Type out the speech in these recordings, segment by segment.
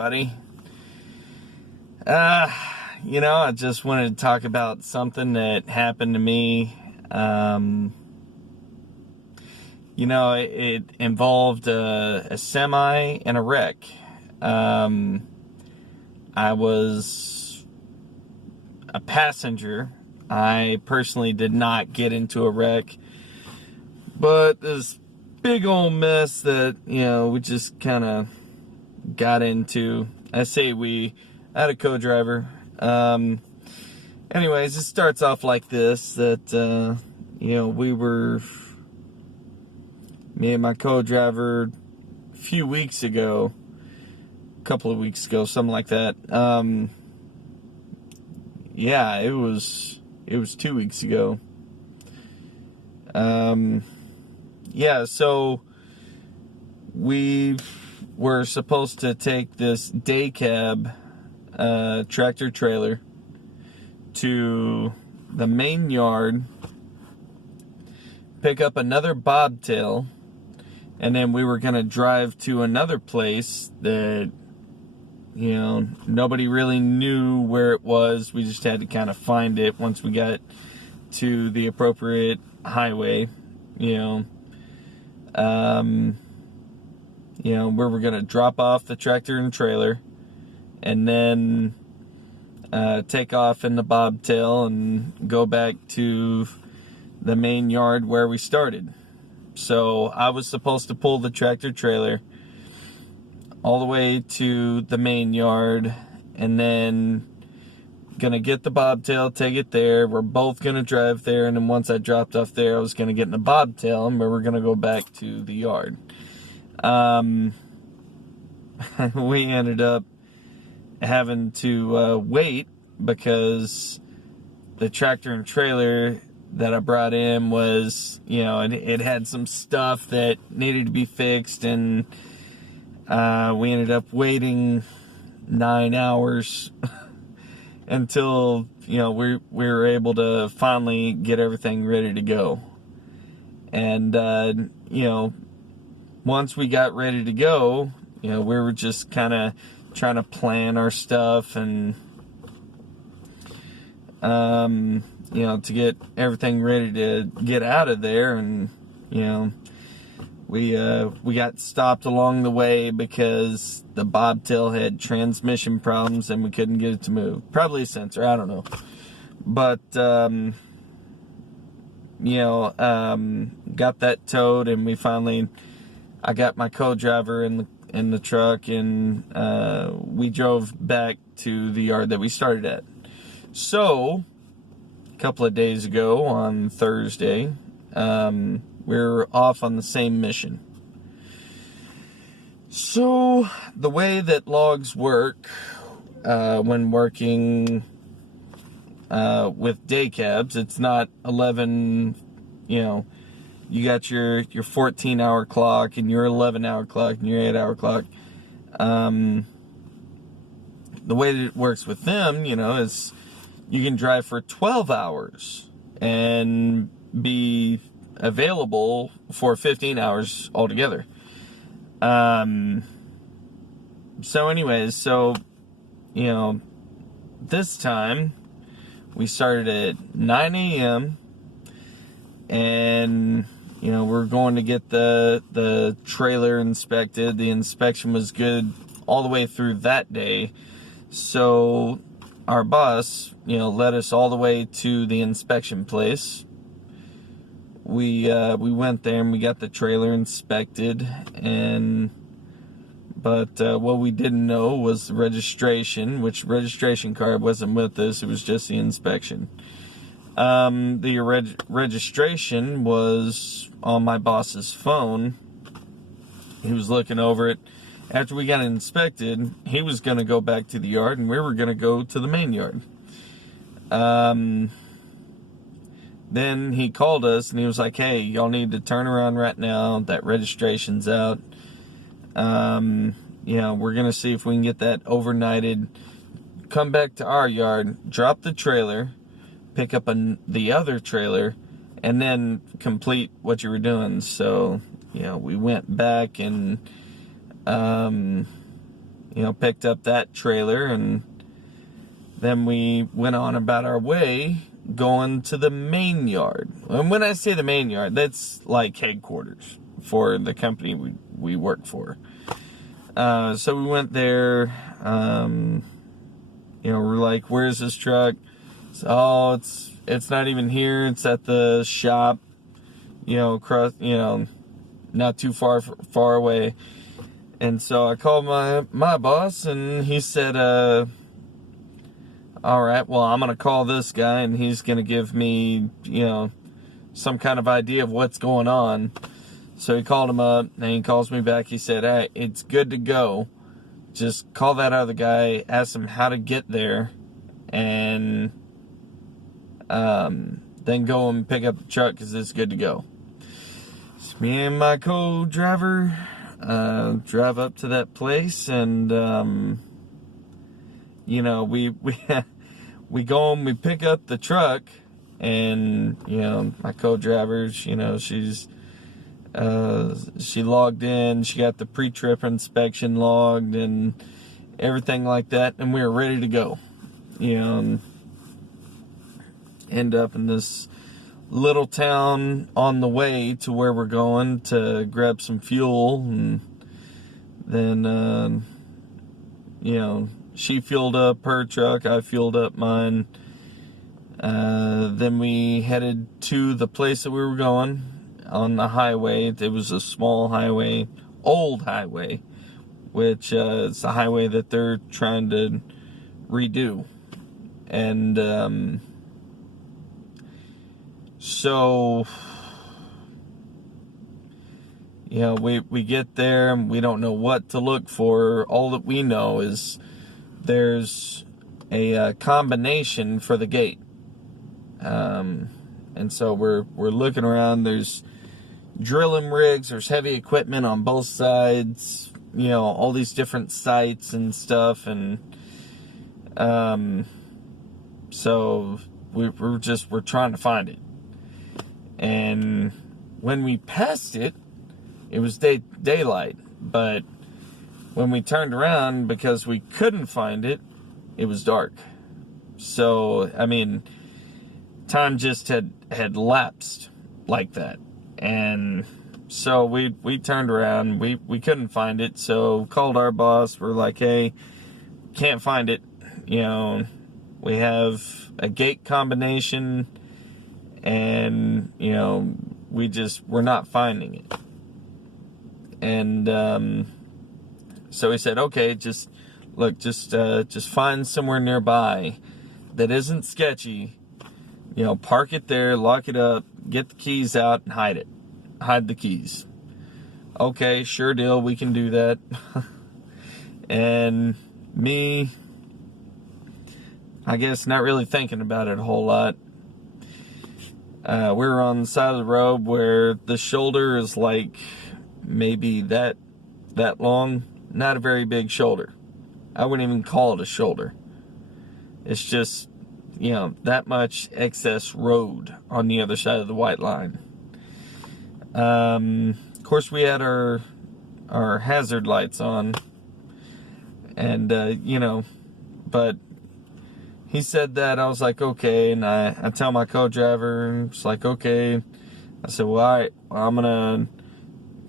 everybody. I just wanted to talk about something that happened to me. It involved a semi and a wreck. I was a passenger. I personally did not get into a wreck, but this big old mess that, we just kind of got into. I had a co-driver. Anyways, it starts off like this, that, me and my co-driver a couple of weeks ago, something like that. It was 2 weeks ago. So we were supposed to take this day cab tractor trailer to the main yard, pick up another bobtail, and then we were going to drive to another place that, nobody really knew where it was. We just had to kind of find it once we got to the appropriate highway, where we're going to drop off the tractor and trailer, and then take off in the bobtail and go back to the main yard where we started. So I was supposed to pull the tractor trailer all the way to the main yard, and then gonna get the bobtail, take it there. We're both gonna drive there, and then once I dropped off there, I was gonna get in the bobtail, and we were gonna go back to the yard. We ended up having to wait because the tractor and trailer that I brought in was, it had some stuff that needed to be fixed, and we ended up waiting 9 hours until, we were able to finally get everything ready to go. And, once we got ready to go, we were just kind of trying to plan our stuff and, to get everything ready to get out of there. And, we got stopped along the way because the bobtail had transmission problems and we couldn't get it to move. Probably a sensor, I don't know. But, got that towed, and I got my co-driver in the truck, and we drove back to the yard that we started at. So, a couple of days ago on Thursday, we're off on the same mission. So, the way that logs work when working with day cabs, it's not 11, you got your 14-hour clock and your 11-hour clock and your 8-hour clock. The way that it works with them, is you can drive for 12 hours and be available for 15 hours altogether. This time we started at 9 a.m. and, we're going to get the trailer inspected. The inspection was good all the way through that day. So our boss, led us all the way to the inspection place. We went there and we got the trailer inspected, but what we didn't know was the registration, which registration card wasn't with us. It was just the inspection. The registration was on my boss's phone. He was looking over it. After we got it inspected, he was going to go back to the yard, and we were going to go to the main yard. Then he called us, and he was like, hey, y'all need to turn around right now. That registration's out. We're going to see if we can get that overnighted. Come back to our yard, drop the trailer, pick up the other trailer, and then complete what you were doing. So, we went back and picked up that trailer, and then we went on about our way going to the main yard. And when I say the main yard, that's like headquarters for the company we work for. So we went there. We're like, where's this truck? So, it's not even here. It's at the shop, across, not too far away. And so I called my boss, and he said, all right, well, I'm going to call this guy, and he's going to give me, some kind of idea of what's going on. So he called him up, and he calls me back. He said, hey, it's good to go. Just call that other guy, ask him how to get there, and then go and pick up the truck because it's good to go. So me and my co-driver drive up to that place, and we go and we pick up the truck, and my co-driver, she logged in, she got the pre-trip inspection logged and everything like that, and we were ready to go. And end up in this little town on the way to where we're going to grab some fuel, and then she fueled up her truck, I fueled up mine. Then we headed to the place that we were going on the highway. It was a small highway, old highway, which is a highway that they're trying to redo. And so we get there, and we don't know what to look for. All that we know is there's a combination for the gate. And so we're looking around. There's drilling rigs, there's heavy equipment on both sides, all these different sites and stuff. And so we're trying to find it. And when we passed it, it was daylight. But when we turned around, because we couldn't find it, it was dark. So, time just had lapsed like that. And so we turned around, we couldn't find it, so called our boss. We're like, hey, can't find it. We have a gate combination, and we're not finding it. And so he said, okay, just find somewhere nearby that isn't sketchy. Park it there, lock it up, get the keys out, and hide it. Hide the keys. Okay, sure deal, we can do that. And me, I guess not really thinking about it a whole lot. We were on the side of the road where the shoulder is like maybe that long. Not a very big shoulder. I wouldn't even call it a shoulder. It's just, that much excess road on the other side of the white line. Of course, we had our hazard lights on, and but he said that. I was like, okay, and I tell my co-driver, and it's like, okay. I said, well, all right, I'm gonna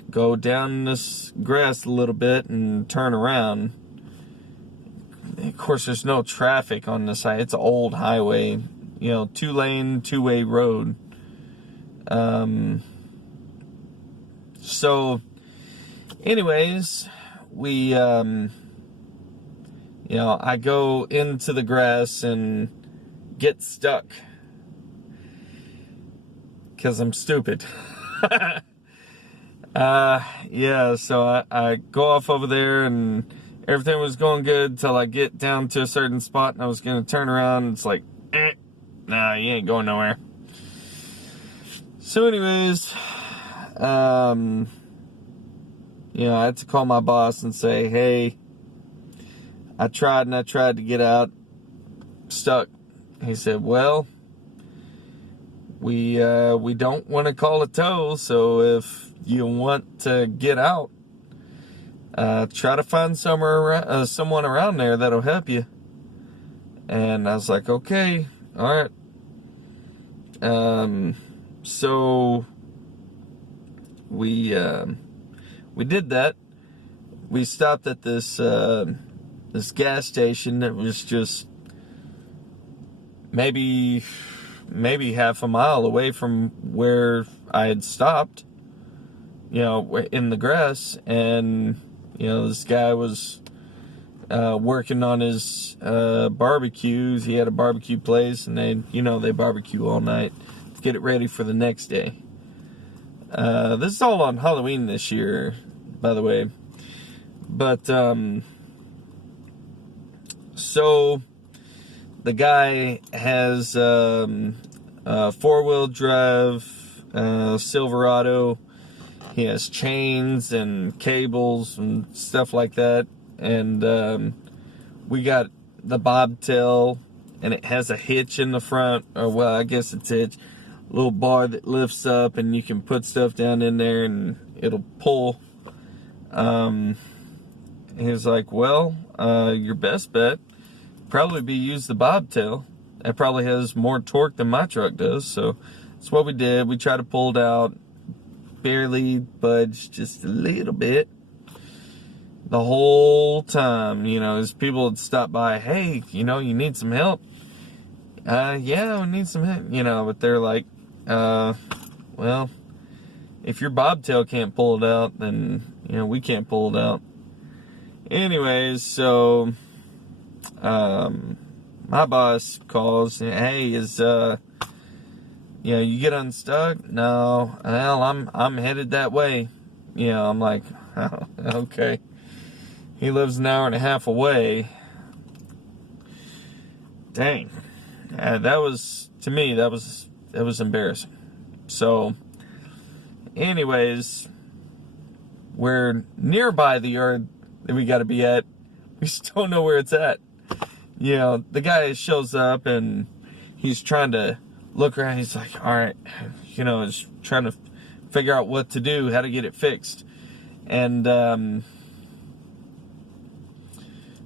go down this grass a little bit and turn around. Of course, there's no traffic on this side. It's an old highway, 2-lane, two-way road. So, anyways, we, I go into the grass and get stuck because I'm stupid. So I go off over there, and everything was going good till I get down to a certain spot, and I was going to turn around, and it's like, nah, you ain't going nowhere. So anyways, I had to call my boss and say, hey, I tried to get out, stuck. He said, well, we don't want to call a tow, so if you want to get out, try to find someone around there that'll help you. And I was like, okay, all right. So we did that. We stopped at this gas station that was just maybe half a mile away from where I had stopped, in the grass. And this guy was working on his barbecues. He had a barbecue place, and they barbecue all night to get it ready for the next day. This is all on Halloween this year, by the way. But so the guy has a 4-wheel drive Silverado. He has chains and cables and stuff like that. And we got the bobtail, and it has a hitch in the front. Or, well, I guess it's a hitch. A little bar that lifts up, and you can put stuff down in there, and it'll pull. He was like, well, your best bet probably be use the bobtail. It probably has more torque than my truck does. So that's what we did. We tried to pull it out, barely budged just a little bit. The whole time, as people would stop by, hey, you need some help? Yeah, we need some help, but they're like, well, if your bobtail can't pull it out, then, we can't pull it out. Anyways, so, my boss calls, hey, you get unstuck? No, well, I'm headed that way. I'm like, oh, okay. He lives an hour and a half away. Dang. That was embarrassing. So, anyways, we're nearby the yard that we got to be at. We just don't know where it's at. The guy shows up, and he's trying to look around. He's like, all right, he's trying to figure out what to do, how to get it fixed. And,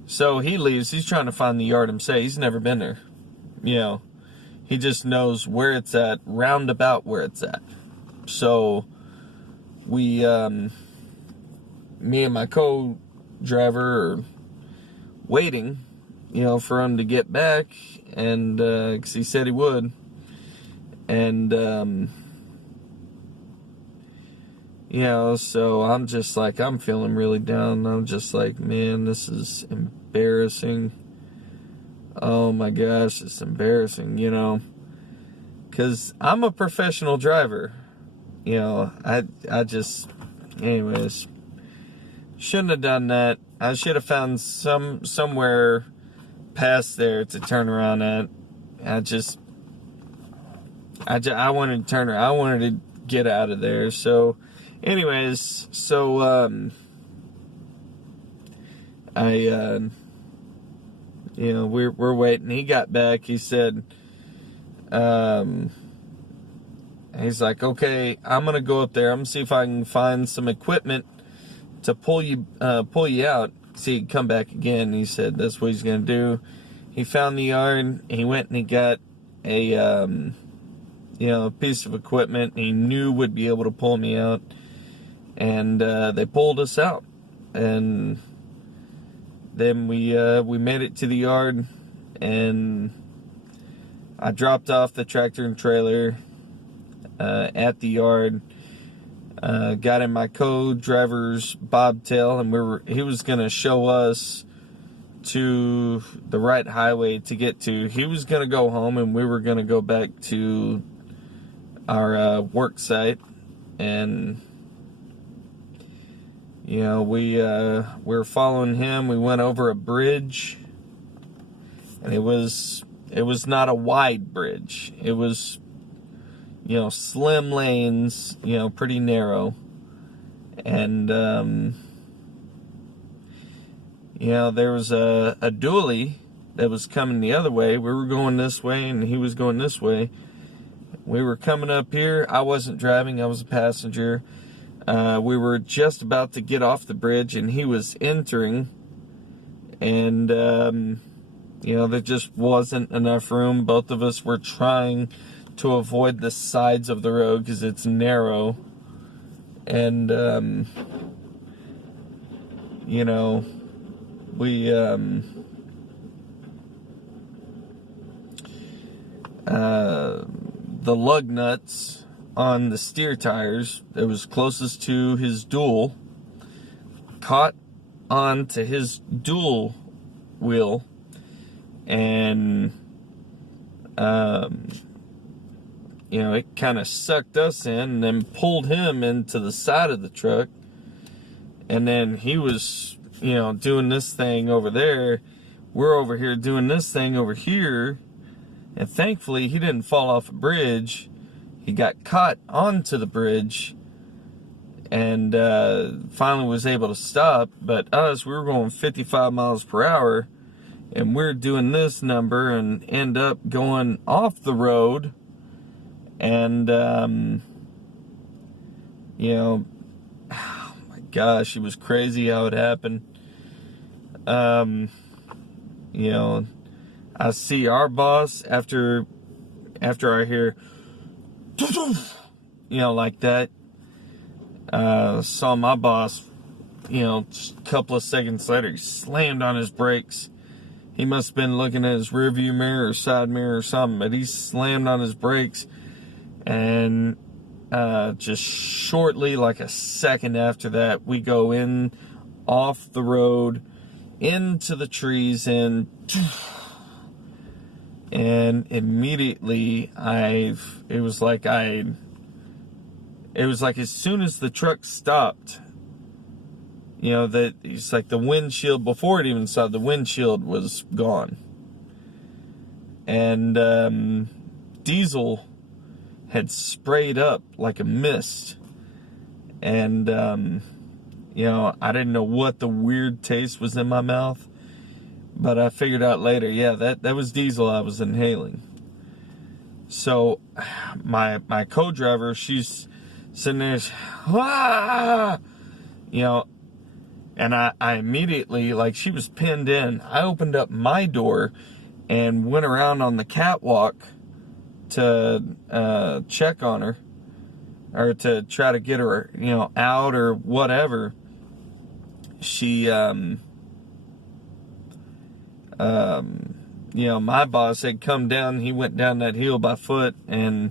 so he leaves. He's trying to find the yard himself. He's never been there. He just knows where it's at, roundabout where it's at. So we, me and my co-driver are waiting, for him to get back, and 'cause he said he would. And so I'm just like, I'm feeling really down. I'm just like, man, this is embarrassing. Oh my gosh, it's embarrassing, because I'm a professional driver. I just, anyways, shouldn't have done that. I should have found somewhere past there to turn around at. I wanted to turn around. I wanted to get out of there. So, anyways, we're waiting. He got back. He said, he's like, okay, I'm gonna go up there. I'm gonna see if I can find some equipment to pull you out. So he could come back again. He said that's what he's gonna do. He found the yard. He went and he got a piece of equipment he knew would be able to pull me out, and they pulled us out. And then we made it to the yard, and I dropped off the tractor and trailer at the yard. Got in my co-driver's bobtail, and he was gonna show us to the right highway to get to. He was gonna go home, and we were gonna go back to our work site. And we were following him. We went over a bridge, and it was not a wide bridge. It was slim lanes, pretty narrow. And there was a dually that was coming the other way. We were going this way, and he was going this way. We were coming up here. I wasn't driving. I was a passenger. We were just about to get off the bridge, and he was entering, and there just wasn't enough room. Both of us were trying to avoid the sides of the road because it's narrow, and we the lug nuts on the steer tires that was closest to his dual caught onto his dual wheel, and it kind of sucked us in and then pulled him into the side of the truck. And then he was doing this thing over there, we're over here doing this thing over here, and thankfully he didn't fall off a bridge. He got caught onto the bridge and finally was able to stop. But us, we were going 55 miles per hour, and we're doing this number and end up going off the road. And, oh my gosh, it was crazy how it happened. I see our boss after I hear, like that. Saw my boss, just a couple of seconds later, he slammed on his brakes. He must have been looking at his rearview mirror or side mirror or something, but he slammed on his brakes. And just shortly, like a second after that, we go in off the road into the trees, and immediately it was like as soon as the truck stopped, that it's like the windshield, before it even stopped, the windshield was gone. And diesel had sprayed up like a mist. And, I didn't know what the weird taste was in my mouth, but I figured out later, that was diesel I was inhaling. So my co-driver, she's sitting there, and I immediately, like, she was pinned in. I opened up my door and went around on the catwalk to check on her, or to try to get her, out or whatever. She, my boss had come down. He went down that hill by foot, and,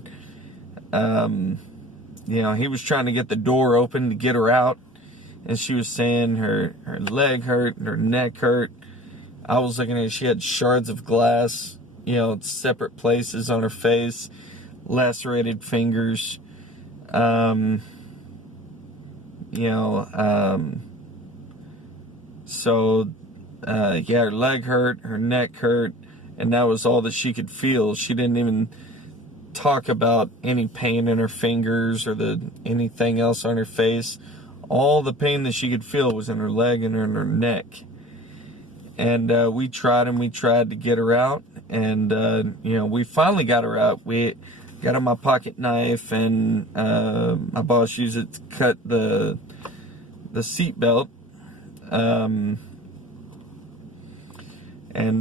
he was trying to get the door open to get her out. And she was saying her leg hurt and her neck hurt. I was looking at her, she had shards of glass, separate places on her face, lacerated fingers, her leg hurt, her neck hurt, and that was all that she could feel. She didn't even talk about any pain in her fingers or anything else on her face. All the pain that she could feel was in her leg and in her neck. And we tried to get her out, and we finally got her out. We got her my pocket knife, and my boss used it to cut the seat belt. And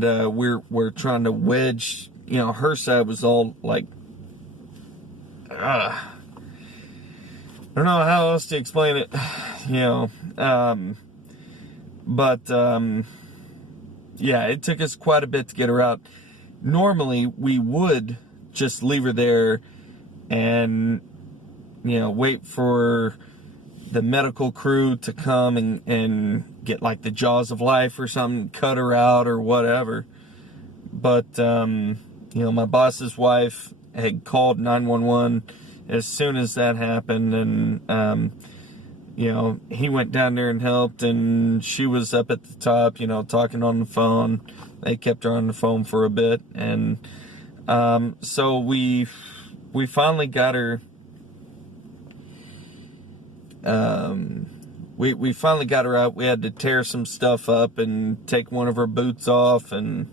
we're trying to wedge. Her side was all like, I don't know how else to explain it, it took us quite a bit to get her out. Normally, we would just leave her there and, wait for the medical crew to come and get like the jaws of life or something, cut her out or whatever. But, my boss's wife had called 911 as soon as that happened, and he went down there and helped, and she was up at the top, talking on the phone. They kept her on the phone for a bit, and so we finally got her. We finally got her out. We had to tear some stuff up and take one of her boots off, and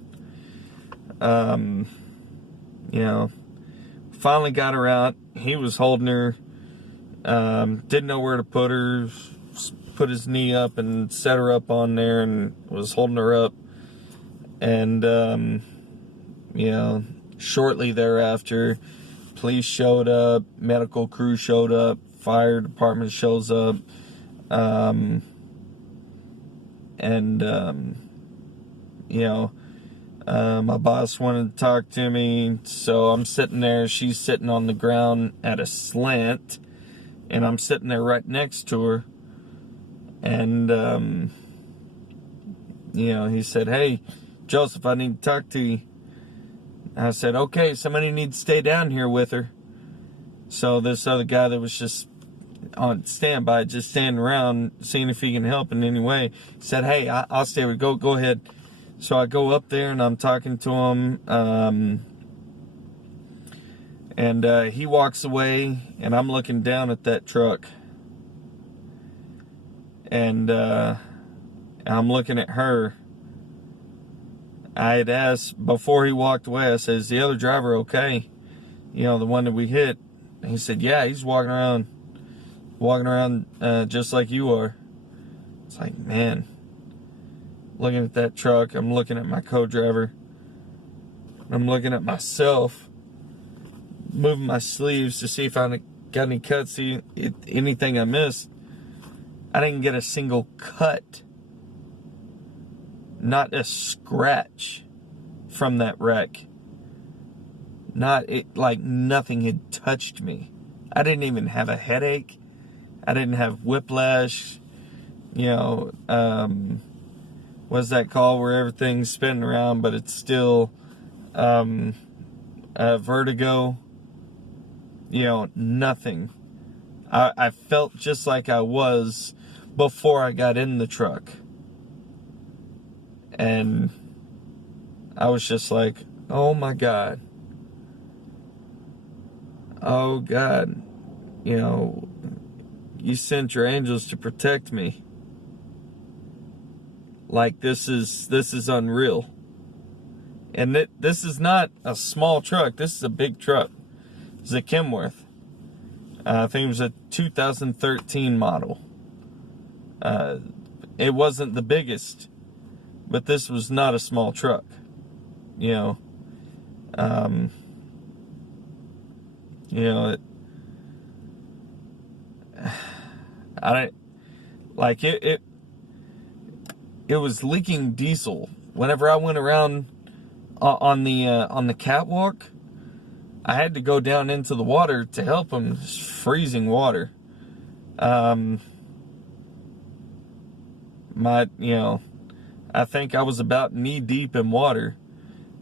finally got her out. He was holding her, Didn't know where to put her. Put his knee up and set her up on there and was holding her up. And, shortly thereafter, police showed up, medical crew showed up, fire department shows up. My boss wanted to talk to me, so I'm sitting there. She's sitting on the ground at a slant, and I'm sitting there right next to her. And, he said, "Hey, Joseph, I need to talk to you." I said, "Okay, somebody needs to stay down here with her." So this other guy that was just on standby, just standing around, seeing if he can help in any way, said, "Hey, I'll stay with you. Go ahead." So I go up there and I'm talking to him, and he walks away, and I'm looking down at that truck, and I'm looking at her. I had asked before he walked away, I said, "Is the other driver okay? The one that we hit?" And he said, "Yeah, he's walking around just like you are." It's like, man, looking at that truck, I'm looking at my co-driver, I'm looking at myself, moving my sleeves to see if I got any cuts, see anything I missed. I didn't get a single cut, not a scratch from that wreck. Like nothing had touched me. I didn't even have a headache. I didn't have whiplash. What's that called where everything's spinning around, but it's still vertigo. Nothing. I felt just like I was before I got in the truck. And I was just like, oh my God. Oh God. You sent your angels to protect me. Like this is unreal. And this is not a small truck. This is a big truck. It's a Kenworth. I think it was a 2013 model. It wasn't the biggest, but this was not a small truck. It was leaking diesel. Whenever I went around on the catwalk, I had to go down into the water to help him. It's freezing water. I think I was about knee deep in water.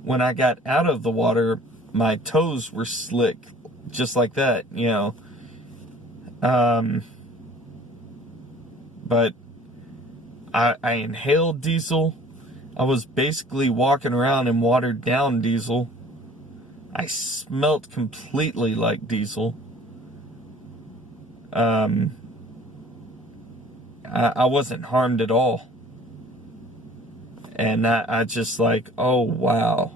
When I got out of the water, my toes were slick, just like that, But I inhaled diesel. I was basically walking around in watered down diesel. I smelt completely like diesel. I wasn't harmed at all. And I just like, oh, wow.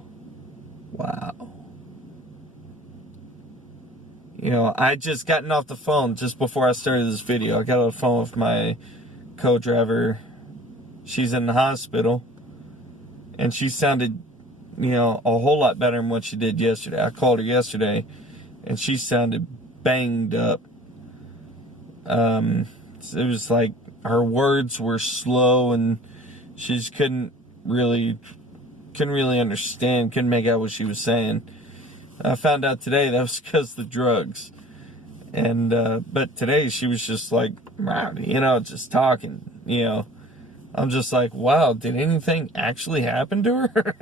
I just gotten off the phone just before I started this video. I got on the phone with my co-driver. She's in the hospital. And she sounded, a whole lot better than what she did yesterday. I called her yesterday, and she sounded banged up. It was like her words were slow, and she just couldn't really understand, couldn't make out what she was saying. I found out today that was because of the drugs. And, but today she was just like, just talking, I'm just like, wow, did anything actually happen to her?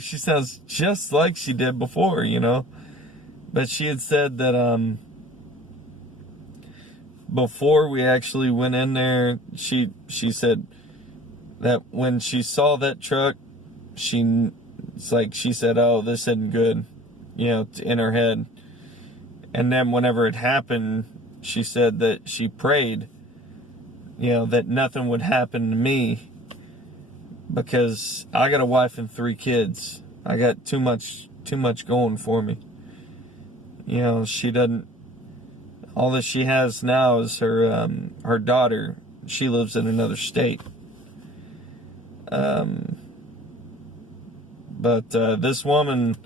She sounds just like she did before, But she had said that, before we actually went in there, she said that when she saw that truck, she said, oh, this isn't good, in her head. And then whenever it happened, she said that she prayed, that nothing would happen to me, because I got a wife and 3 kids. I got too much going for me. She doesn't, all that she has now is her daughter. She lives in another state. But this woman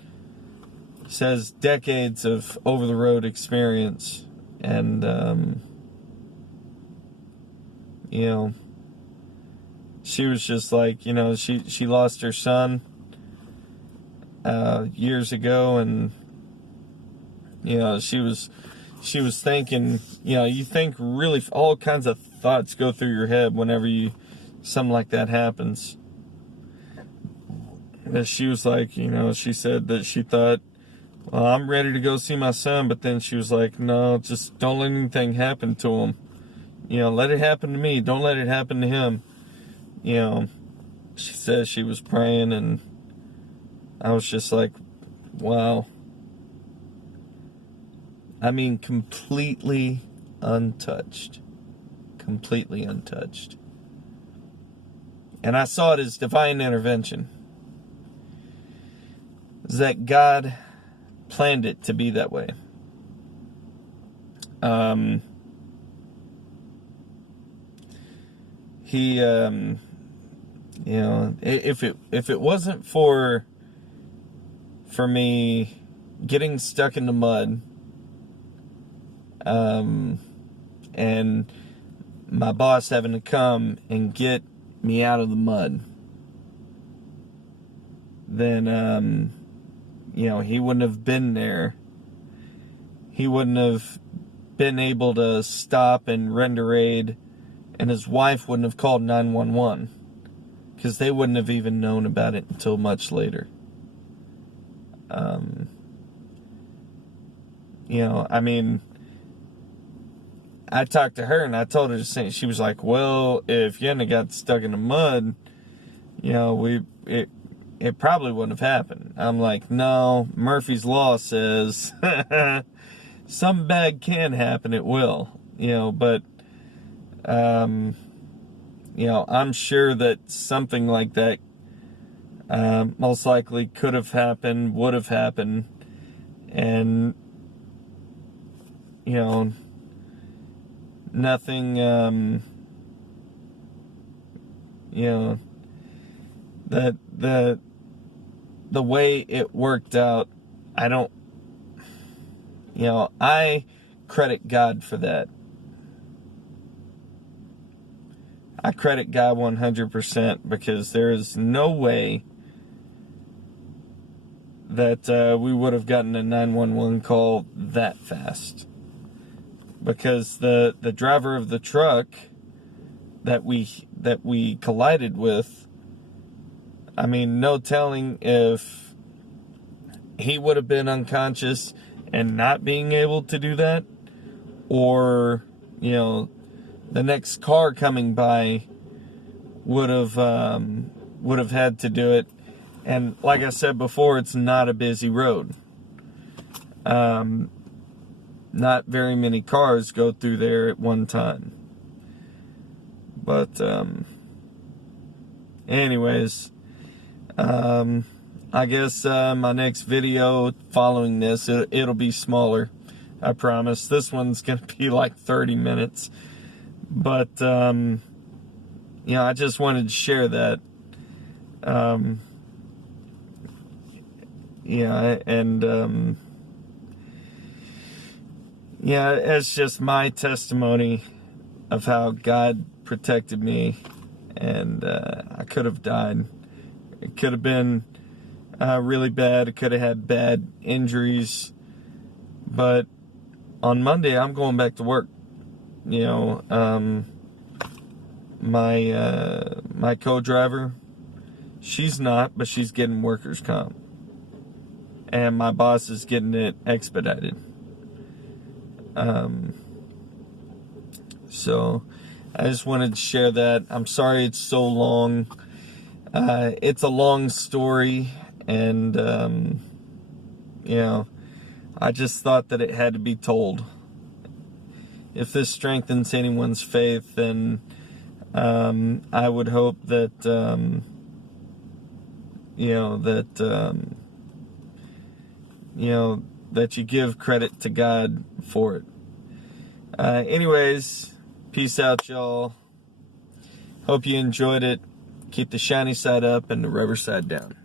says decades of over-the-road experience, and you know, she was just like, you know, she lost her son years ago, and you know, she was thinking, you know, you think really all kinds of thoughts go through your head whenever something like that happens. And she was like, you know, she said that she thought, well, I'm ready to go see my son, but then she was like, no, just don't let anything happen to him. You know, let it happen to me. Don't let it happen to him. You know, she says she was praying, and I was just like, wow. I mean, completely untouched. Completely untouched. And I saw it as divine intervention. Is that God planned it to be that way. He, you know, if it wasn't for me getting stuck in the mud, and my boss having to come and get me out of the mud, then, you know, he wouldn't have been there. He wouldn't have been able to stop and render aid, and his wife wouldn't have called 911, because they wouldn't have even known about it until much later. You know, I mean, I talked to her and I told her the same. She was like, well, if you hadn't got stuck in the mud, you know, it probably wouldn't have happened. I'm like, no, Murphy's Law says something bad can happen, it will. You know, but, you know, I'm sure that something like that most likely could have happened, would have happened, and, you know, nothing, you know, the way it worked out, I don't, you know, I credit God for that. I credit God 100%, because there is no way that we would have gotten a 911 call that fast. Because the driver of the truck that we collided with, I mean, no telling if he would have been unconscious and not being able to do that, or, you know, the next car coming by would have had to do it. And like I said before, it's not a busy road. Not very many cars go through there at one time. But anyways, I guess my next video following this, it'll be smaller, I promise. This one's gonna be like 30 minutes. But you know, I just wanted to share that. Yeah, and yeah, it's just my testimony of how God protected me, and I could have died. It could have been really bad. It could have had bad injuries. But on Monday, I'm going back to work. You know, my co-driver, she's not, but she's getting workers' comp. And my boss is getting it expedited. So I just wanted to share that. I'm sorry it's so long. It's a long story, and you know, I just thought that it had to be told. If this strengthens anyone's faith, then I would hope that you know, that you give credit to God for it. Anyways, peace out, y'all. Hope you enjoyed it. Keep the shiny side up and the rubber side down.